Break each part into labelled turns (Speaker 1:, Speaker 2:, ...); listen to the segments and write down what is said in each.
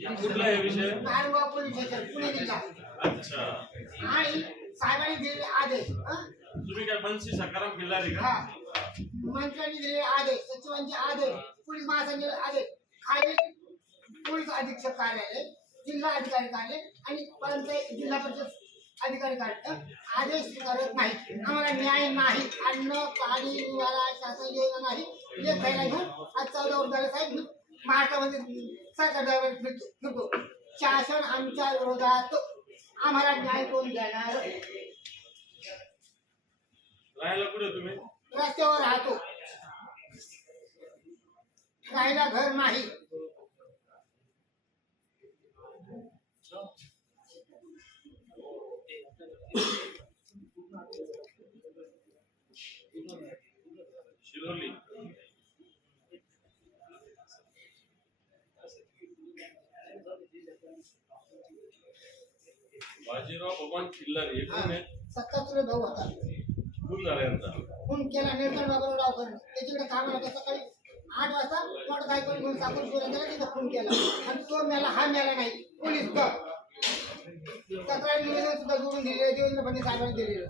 Speaker 1: कुठला आहे विषय?
Speaker 2: नारगाव पोलीस स्टेशन पुणे जिल्हा अच्छा. आणि साहेबांनी दिलेले आदेश हं?
Speaker 1: तुम्ही काय बनशी सकाराम खिल्लारी हा.
Speaker 2: का मंत्र्यांनी दिलेले आदेश सचिवांचे आदेश पोलीस महासंचालक आदेश. खाली पोलीस अधीक्षक कार्यालय जिल्हा अधिकारी कार्यालय आणि पंचायत जिल्हा परिषद अधिकारी कार्यालय. आदेश करत नाही. आम्हाला न्याय नाही. अन्न पाणी निवारा शासन योजना नाही. हे खायला घेऊन आज चौदा वर्षाला साहेब. महाराष्ट्रामध्ये शासन आमच्या विरोधात आम्हाला न्याय कोण देणार?
Speaker 1: राहायला कुठे तुम्ही?
Speaker 2: रस्त्यावर राहतो. राहायला घर नाही.
Speaker 1: शिरोली. बाजीराव भगवान खिल्लारी हे कोण आहे. तुला भाऊ होता. खूप झाला यांचा.
Speaker 2: खून केला डावकर त्याच्याकडे कामाला होता सकाळी आठ वाजता मोटरसायकल घेऊन साखर तिथं खून केला. आणि तो मेला हा मेला नाही पोलीस तक्रार निवेदन सुद्धा जोडून दिलेलं देवेंद्र फडणवीस साहेबांनी दिलेलं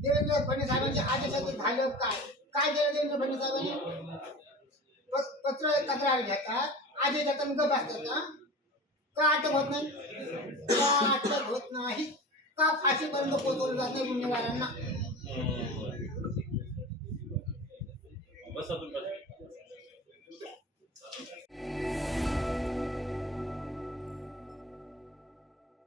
Speaker 2: देवेंद्र फडणवीस साहेबांच्या आदेशाचं झालं काय? काय केलं देवेंद्र फडणवीस साहेबांनी? पत्र तक्रार घेतात आदेश देतात गप असतात हा? का अटक होत नाही. का अटक होत नाही. का फाशीपर्यंत पोहोचवलं जात नाही गुन्हेगारांना बसा तुम्ही